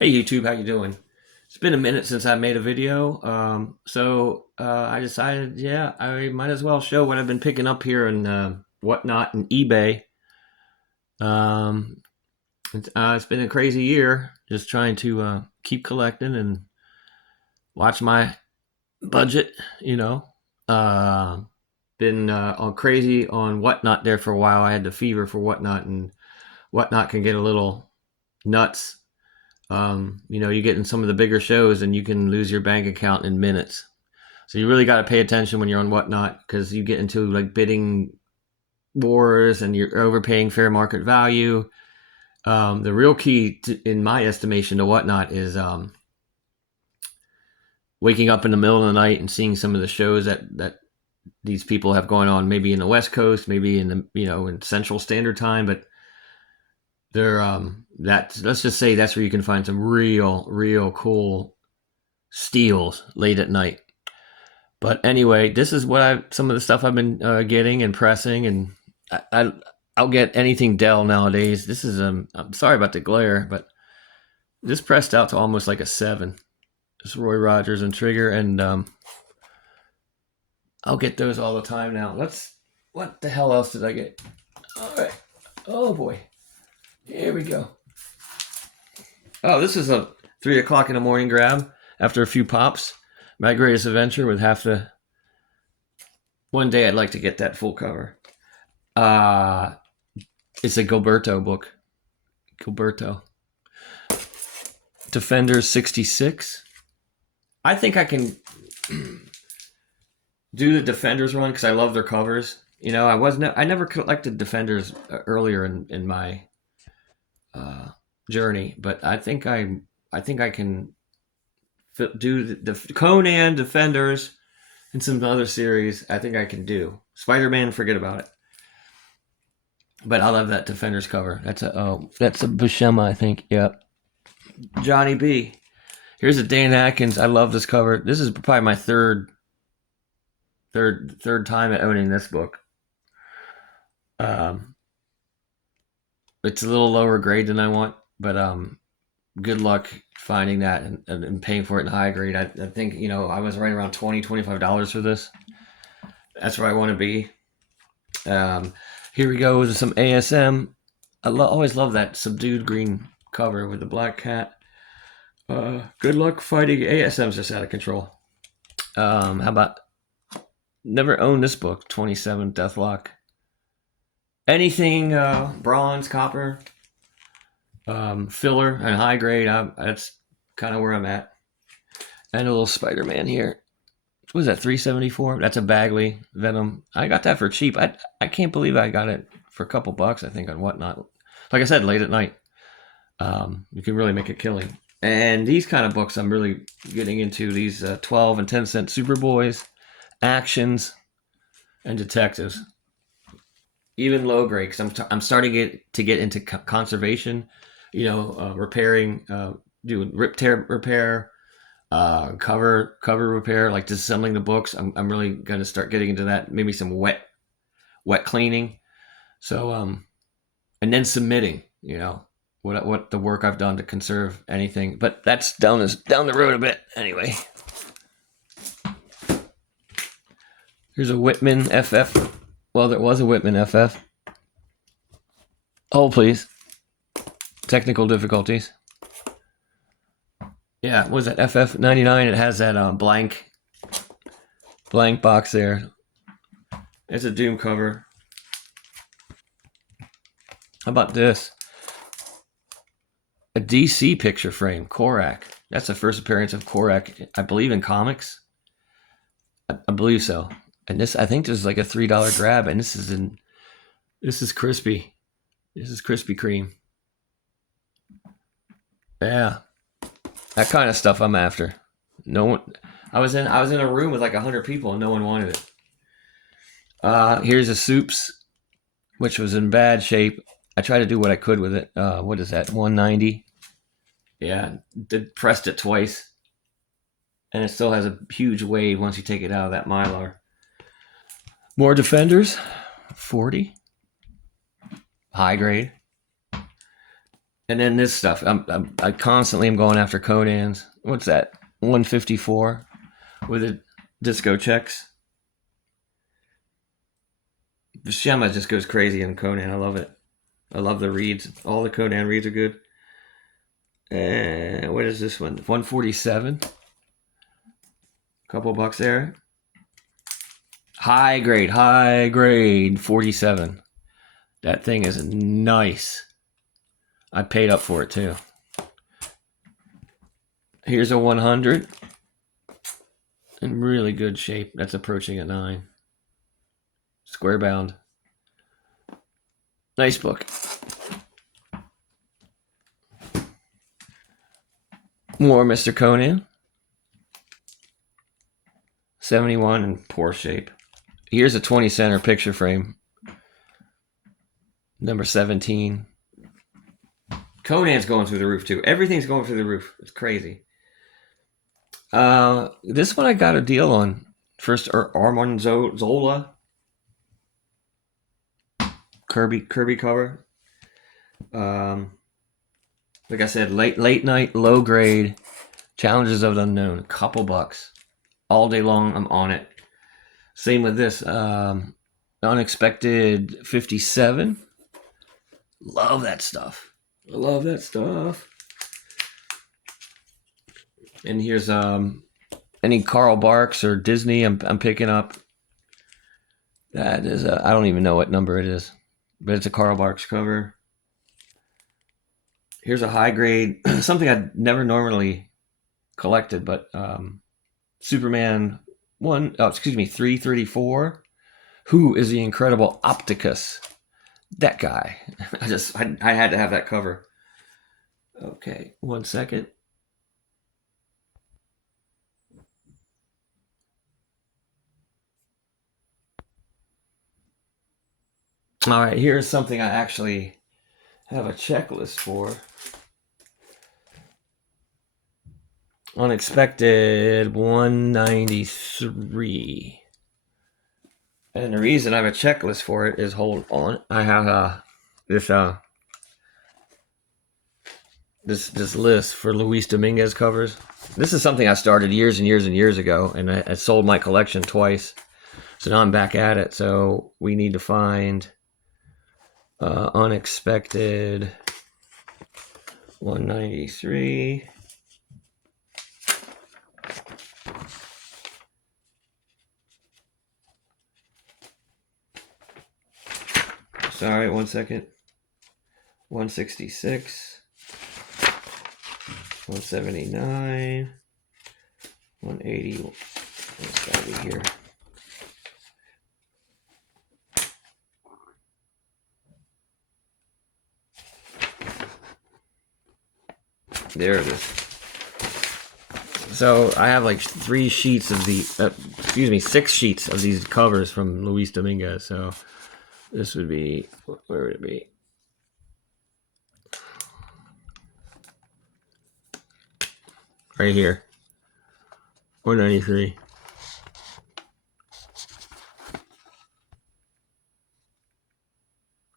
Hey YouTube, how you doing? It's been a minute since I made a video, I decided, yeah, I might as well show what I've been picking up here and whatnot and eBay. Um, it's been a crazy year, just trying to keep collecting and watch my budget. You know, uh, been all crazy on whatnot there for a while. I had the fever for whatnot, and whatnot can get a little nuts. You get in some of the bigger shows and you can lose your bank account in minutes. So you really got to pay attention when you're on whatnot because you get into like bidding wars and you're overpaying fair market value. The real key, in my estimation, to whatnot is waking up in the middle of the night and seeing some of the shows that these people have going on, maybe in the West Coast, maybe in the in Central Standard Time, but they're that let's just say that's where you can find some real cool steals late at night. But anyway, this is what I some of the stuff I've been getting and pressing, and I'll get anything Dell nowadays. This is I'm sorry about the glare, but this pressed out to almost like a 7. It's Roy Rogers and Trigger, and I'll get those all the time now. What the hell else did I get? All right. Oh boy, here we go. Oh, this is a 3 o'clock in the morning grab after a few pops. My Greatest Adventure with half the. One day I'd like to get that full cover. It's a Gilberto book. Gilberto. Defenders 66. I think I can do the Defenders run because I love their covers. I never collected Defenders earlier in my journey, but I think I can do the Conan Defenders and some other series. I think I can do Spider-Man. Forget about it. But I love that Defenders cover. That's a Buscema, I think. Yep. Johnny B. Here's a Dan Atkins. I love this cover. This is probably my third time at owning this book. It's a little lower grade than I want, but good luck finding that and paying for it in high grade. I think I was right around $20-$25 for this. That's where I want to be. Here we go with some ASM. Always love that subdued green cover with the black cat. Good luck fighting ASM's just out of control. How about never owned this book, 27 Deathlock. Anything bronze, copper, filler, and high grade, that's kind of where I'm at. And a little Spider-Man here. What was that, 374? That's a Bagley Venom. I got that for cheap. I can't believe I got it for a couple bucks, I think, on whatnot. Like I said, late at night. You can really make a killing. And these kind of books I'm really getting into, these 12 and 10 cent Superboys, actions, and detectives. Even low grade, because I'm starting to get into conservation, repairing, doing rip tear repair, cover repair, like disassembling the books. I'm really going to start getting into that. Maybe some wet cleaning. So and then submitting. What the work I've done to conserve anything, but that's down the road a bit anyway. Here's a Whitman FF. Well, there was a Whitman FF. Hold, please. Technical difficulties. Yeah, what was that, FF 99? It has that blank box there. It's a Doom cover. How about this? A DC picture frame, Korak. That's the first appearance of Korak, I believe, in comics. I believe so. And I think this is like a $3 grab, and this is crispy. This is Krispy Kreme. Yeah, that kind of stuff I'm after. No one. I was in a room with like 100 people, and no one wanted it. Here's a Soups, which was in bad shape. I tried to do what I could with it. What is that? 190. Yeah, pressed it twice, and it still has a huge wave once you take it out of that Mylar. More Defenders, 40. High grade. And then this stuff, I constantly am going after Conan's. What's that? 154 with the disco checks. Shema just goes crazy in Conan. I love it. I love the reads. All the Conan reads are good. And what is this one? 147. Couple bucks there. High grade, 47. That thing is nice. I paid up for it too. Here's a 100. In really good shape. That's approaching a 9. Square bound. Nice book. More Mr. Conan. 71 in poor shape. Here's a 20 center picture frame. Number 17. Conan's going through the roof too. Everything's going through the roof. It's crazy. This one I got a deal on. First, Armand Zola. Kirby cover. Like I said, late night, low grade, Challenges of the Unknown. A couple bucks. All day long, I'm on it. Same with this. Unexpected 57. Love that stuff. I love that stuff. And here's any Carl Barks or Disney I'm picking up. That is I don't even know what number it is, but it's a Carl Barks cover. Here's a high grade, something I'd never normally collected, but Superman 334. Who is the Incredible Opticus? That guy. I had to have that cover. Okay, 1 second. All right, here's something I actually have a checklist for. Unexpected 193. And the reason I have a checklist for it is, hold on, I have this list for Luis Dominguez covers. This is something I started years and years and years ago, and I sold my collection twice. So now I'm back at it. So we need to find Unexpected 193. Sorry, 1 second. 166. 179. 180. It's gotta be here. There it is. So I have like 6 sheets of these covers from Luis Dominguez. So this would be, where would it be? Right here. 193.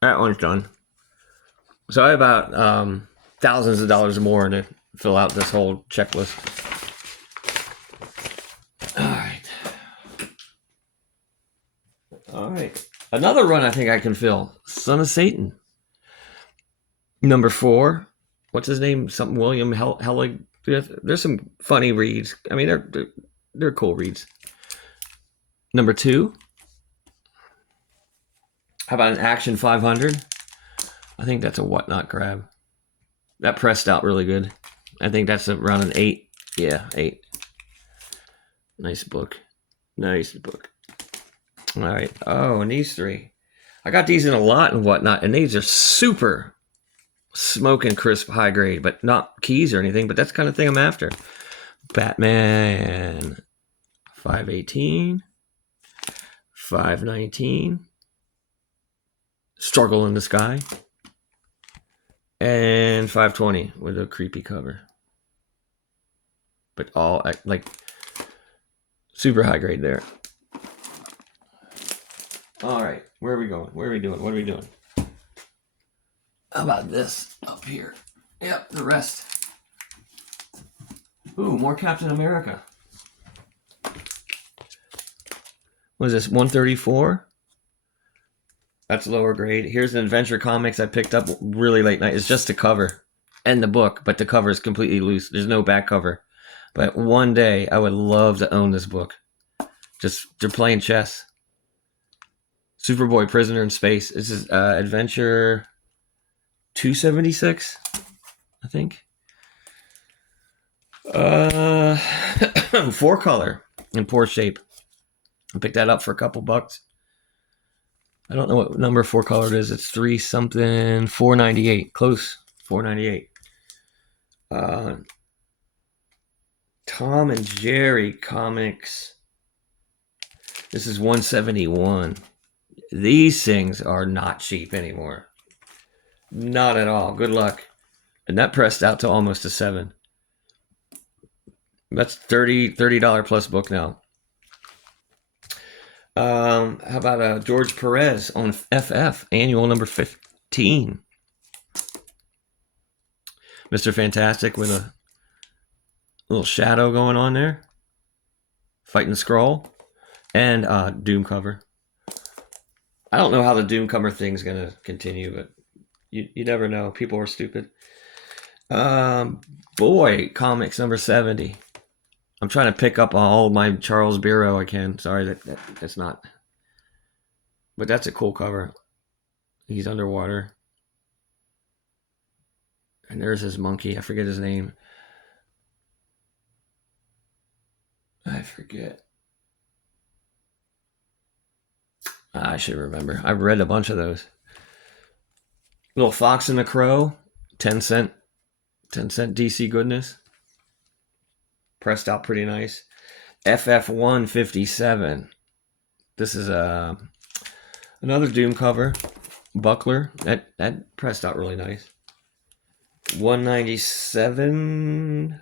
That one's done. So I have about thousands of dollars more to fill out this whole checklist. All right. Another run I think I can fill. Son of Satan. Number 4. What's his name? Something William Helig. There's some funny reads. I mean, they're cool reads. Number 2. How about an Action 500? I think that's a Whatnot grab. That pressed out really good. I think that's around an 8. Yeah, 8. Nice book. Nice book. All right. Oh, and these 3. I got these in a lot and Whatnot, and these are super smoking crisp high grade, but not keys or anything, but that's the kind of thing I'm after. Batman 518. 519. Struggle in the Sky. And 520 with a creepy cover. But all like super high grade there. All right, where are we going? Where are we doing? What are we doing? How about this up here? Yep, the rest. Ooh, more Captain America. What is this, 134? That's lower grade. Here's an Adventure Comics I picked up really late night. It's just the cover and the book, but the cover is completely loose. There's no back cover. But one day I would love to own this book. Just they're playing chess. Superboy Prisoner in Space. This is Adventure 276, I think. 4-color in poor shape. I picked that up for a couple bucks. I don't know what number 4-color it is. It's 3 something, 498. Close, 498. Tom and Jerry comics. This is 171. These things are not cheap anymore. Not at all. Good luck. And that pressed out to almost a 7. That's $30 plus book now. How about George Perez on FF, annual number 15. Mr. Fantastic with a little shadow going on there. Fighting Skrull. And Doom cover. I don't know how the Doom cover thing's going to continue, but you never know. People are stupid. Boy, comics number 70. I'm trying to pick up all my Charles Bureau I can. Sorry, that's not. But that's a cool cover. He's underwater. And there's his monkey. I forget his name. I forget. I should remember. I've read a bunch of those. Little Fox and the Crow. 10 cent DC goodness. Pressed out pretty nice. FF 157. This is another Doom cover. Buckler. That pressed out really nice. 197.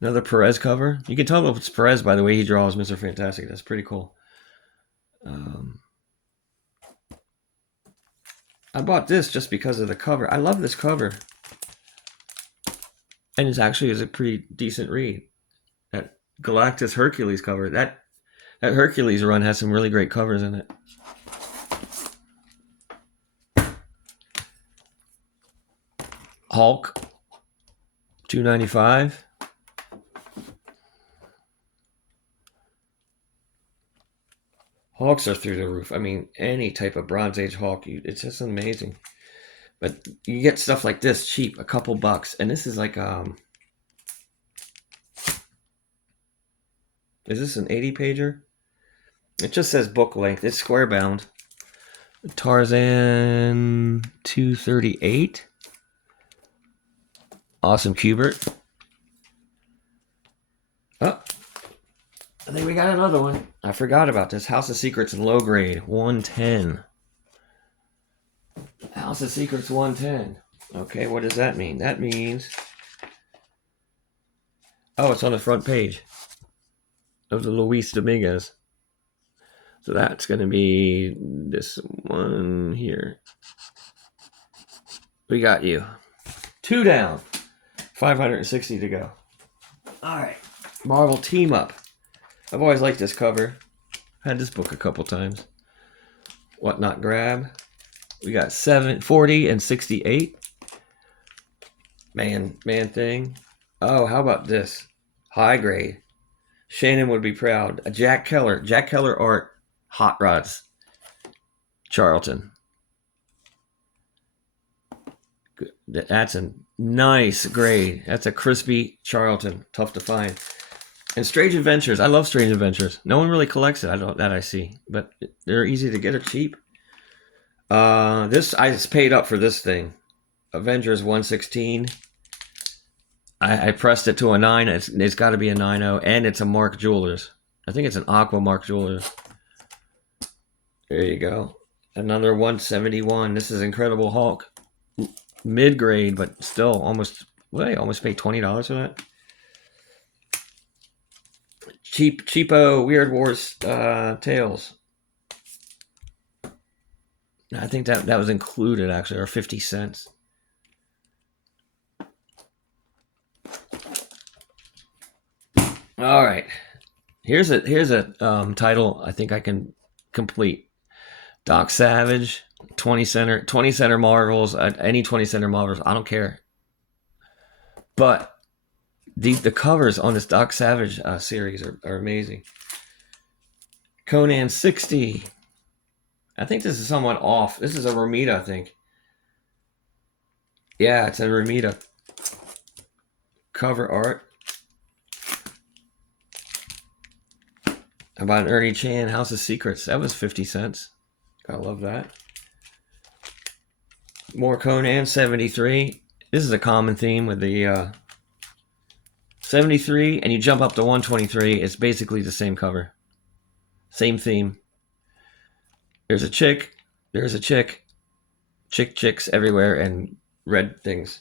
Another Perez cover. You can tell if it's Perez by the way he draws Mr. Fantastic. That's pretty cool. I bought this just because of the cover. I love this cover. And it actually is a pretty decent read. That Galactus Hercules cover. That Hercules run has some really great covers in it. Hulk, $2.95. Hulks are through the roof. I mean, any type of Bronze Age Hulk, it's just amazing. But you get stuff like this cheap, a couple bucks. And this is like, is this an 80 pager? It just says book length. It's square bound. Tarzan 238. Awesome Kubert. Oh, I think we got another one. I forgot about this. House of Secrets in low grade, 110. House of Secrets 110. Okay, what does that mean? That means... Oh, it's on the front page. Of the Luis Dominguez. So that's going to be this one here. We got you. 2 down. 560 to go. All right. Marvel Team Up. I've always liked this cover. Had this book a couple times. What Not Grab. We got 40 and 68. Man Thing. Oh, how about this? High grade. Shannon would be proud. A Jack Keller art. Hot Rods. Charlton. Good. That's a nice grade. That's a crispy Charlton. Tough to find. And Strange Adventures. I love Strange Adventures. No one really collects it. I see. But they're easy to get or cheap. This I just paid up for this thing. Avengers 116. I pressed it to a 9. It's got to be a 9.0, and it's a Mark Jewelers. I think it's an Aqua Mark Jewelers. There you go. Another 171. This is Incredible Hulk. Mid grade, but still almost paid $20 for that. Cheapo Weird Wars Tales. I think that was included actually, or 50 cents. All right. Here's a title I think I can complete. Doc Savage, 20 center Marvels, any 20 center Marvels, I don't care. But the covers on this Doc Savage series are amazing. Conan 60. I think this is somewhat off. This is a Romita, I think. Yeah, it's a Romita cover art. How about an Ernie Chan, House of Secrets? That was 50 cents. Gotta love that. More Conan 73. This is a common theme with the 73, and you jump up to 123. It's basically the same cover. Same theme. There's a chick. There's a chick. Chicks everywhere and red things.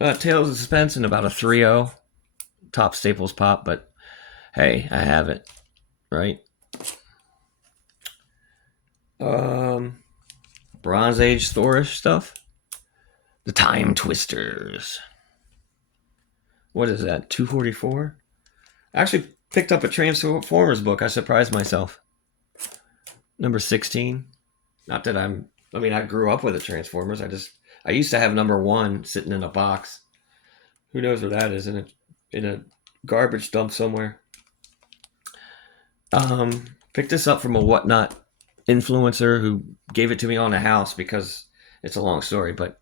Tales of Suspense and about a 3.0. Top Staples Pop, but hey, I have it. Right? Bronze Age Thorish stuff. The Time Twisters. What is that? 244? I actually picked up a Transformers book. I surprised myself. Number 16. Not that I grew up with the Transformers. I used to have number 1 sitting in a box. Who knows where that is, in a garbage dump somewhere. Picked this up from a Whatnot influencer who gave it to me on the house because it's a long story, but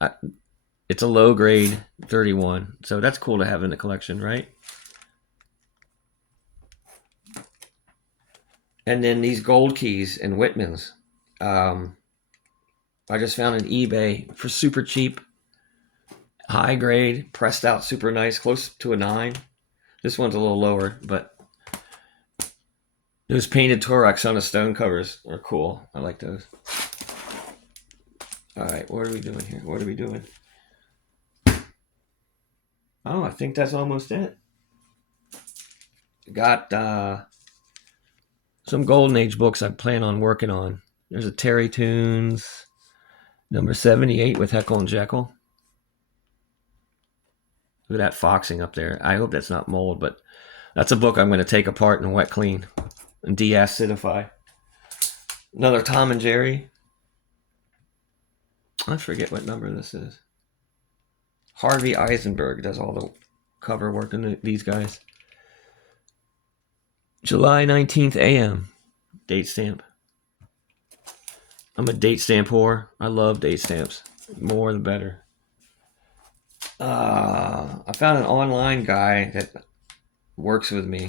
it's a low grade 31. So that's cool to have in the collection, right? And then these gold keys and Whitmans. I just found an eBay for super cheap. High grade, pressed out, super nice, close to a 9. This one's a little lower, but those painted Torx on the stone covers are cool. I like those. All right, what are we doing here? What are we doing? Oh, I think that's almost it. Got some Golden Age books I plan on working on. There's a Terry Toons, number 78 with Heckle and Jekyll. Look at that foxing up there. I hope that's not mold, but that's a book I'm going to take apart and wet clean and de-acidify. Another Tom and Jerry. I forget what number this is. Harvey Eisenberg does all the cover work in these guys. July 19th AM. Date stamp. I'm a date stamp whore. I love date stamps. More the better. I found an online guy that works with me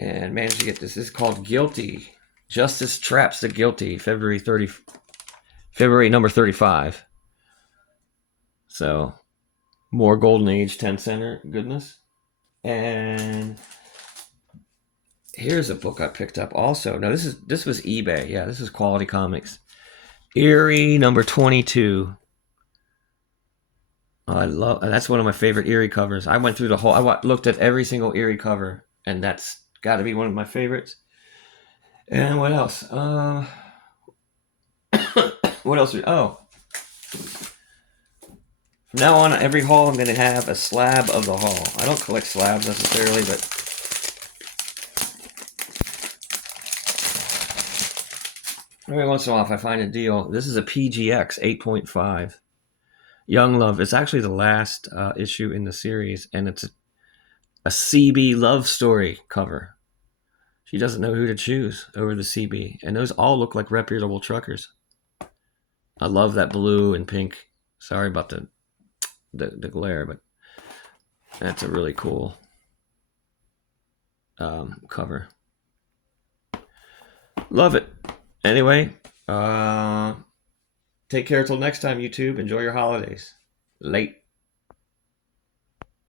and managed to get this. This is called Guilty. Justice Traps the Guilty, February number 35. So, more Golden Age 10 center goodness. And here's a book I picked up also. No, this was eBay. Yeah, this is Quality Comics. Eerie number 22. Oh, that's one of my favorite Eerie covers. I went through the whole. I looked at every single Eerie cover, and that's got to be one of my favorites. And what else? What else? Oh, from now on, every haul I'm going to have a slab of the haul. I don't collect slabs necessarily, but every once in a while, if I find a deal, this is a PGX 8.5. Young Love. It's actually the last issue in the series, and it's a CB love story cover. She doesn't know who to choose over the CB, and those all look like reputable truckers. I love that blue and pink. Sorry about the glare, but that's a really cool cover. Love it. Anyway, take care till next time, YouTube. Enjoy your holidays. Late.